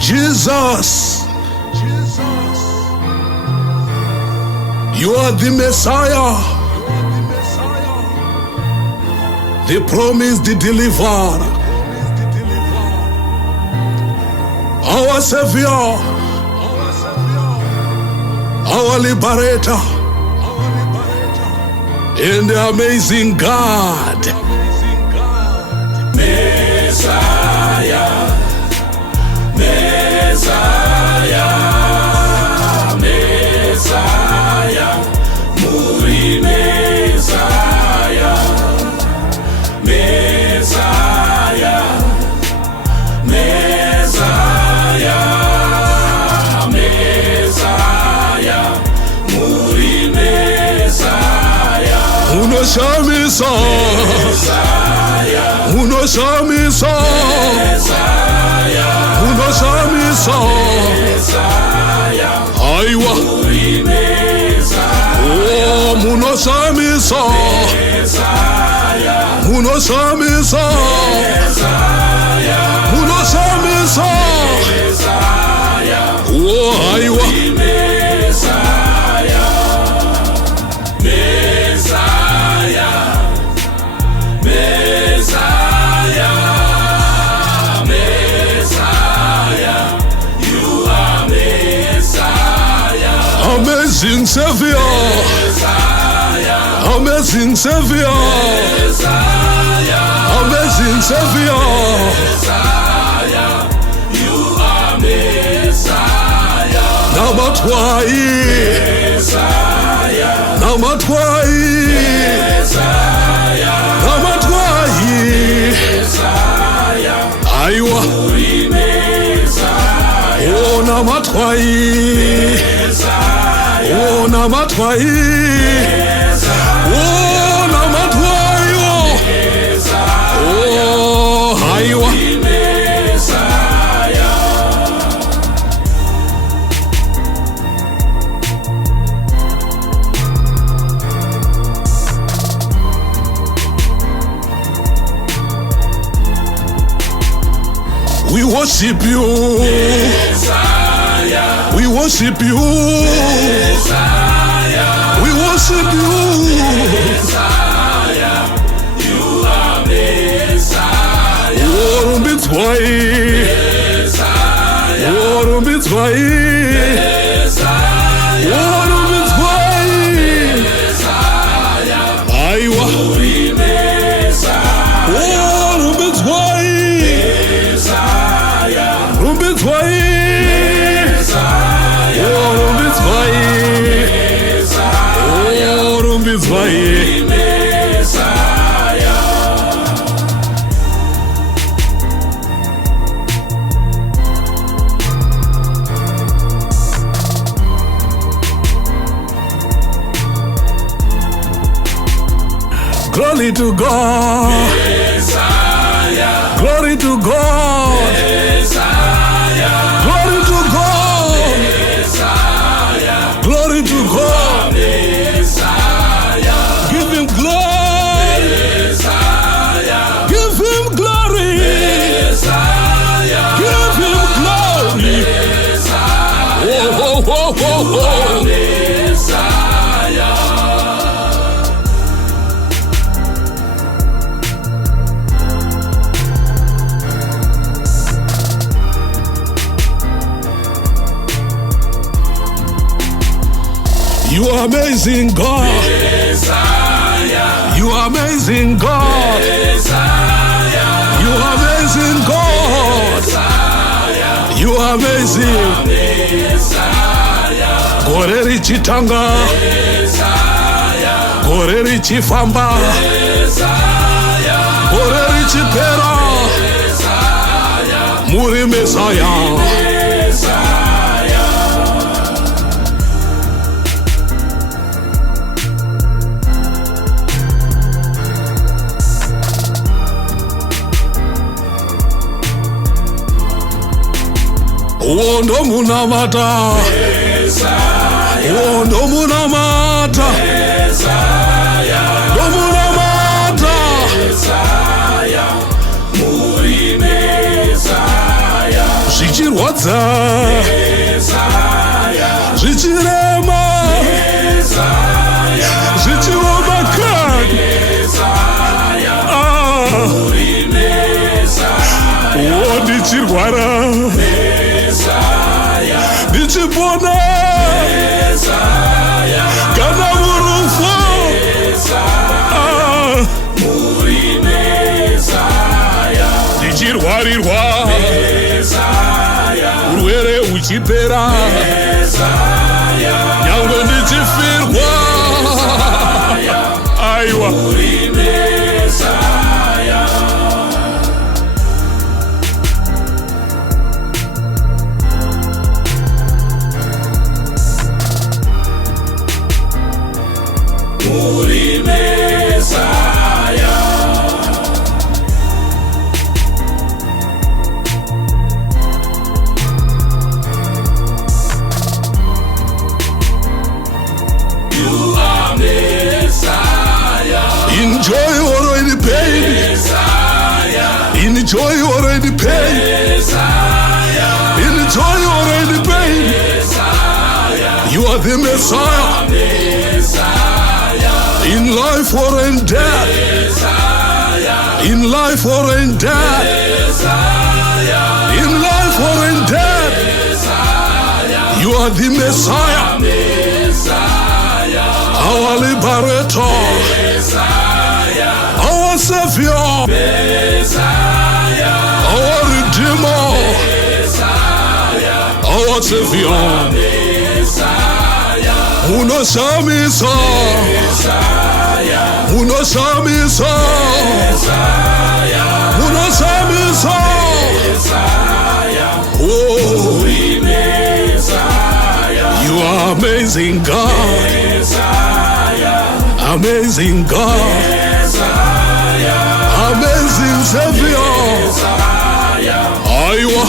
Jesus, you are the Messiah, the promised deliverer, our Savior, our Liberator, and the amazing God. Messiah, Messiah, Messiah, Muri Messiah, Messiah, Messiah, Messiah, Muri Messiah, Uno shamisa, uno shamisa, uno shamisa, aiwa, oh, uno shamisa, uno shamisa, uno shamisa, oh, aiwa. Amazing Savior, amazing Savior, amazing Savior, you are Messiah, Namatwai, Messiah, Namatwai, Namatwai, Messiah, aiwa, oh Namatwai, oh Namatwai, oh Namatwai, oh aiwa. We worship you, Messiah, we worship you, Messiah, we worship you, Messiah, you are Messiah, oh Namatwai, Messiah, oh Namatwai, Messiah, oh Namatwai, Messiah, aiwa, Messiah, oh Namatwai, Namatwai, oh Namatwai, oh Namatwai. Glory to God, Messiah, glory to God, Messiah, glory to God, Messiah, glory to God. Messiah, Give him glory, Messiah, give him glory, Messiah, give him glory. Oh, oh, oh, oh, oh. Messiah. You are amazing God, Messiah, you are amazing God, Messiah, you are amazing God, you are amazing. Messiah, Goreri chitanga, Messiah, goreri chifamba, Messiah, goreri chipera, muri Messiah. Wondo munamata, wondo munamata, wondo munamata, zvichirwadza zvichirema zvichioma kani ndichirwara ndichipona kana murufu ndichirwarirwa urwere uchipera nyangwe ndichifirwa aiwa Enjoy or any pain. Enjoy or any pain. Enjoy or any pain. You are the Messiah. In life or in death. In life or in death. In life or in death. You are the Messiah. Our liberator. Our Savior, our Redeemer, our Savior, unoshamisa, unoshamisa, unoshamisa. Oh, you are amazing God, amazing God. Amazing Savior, Aiwa.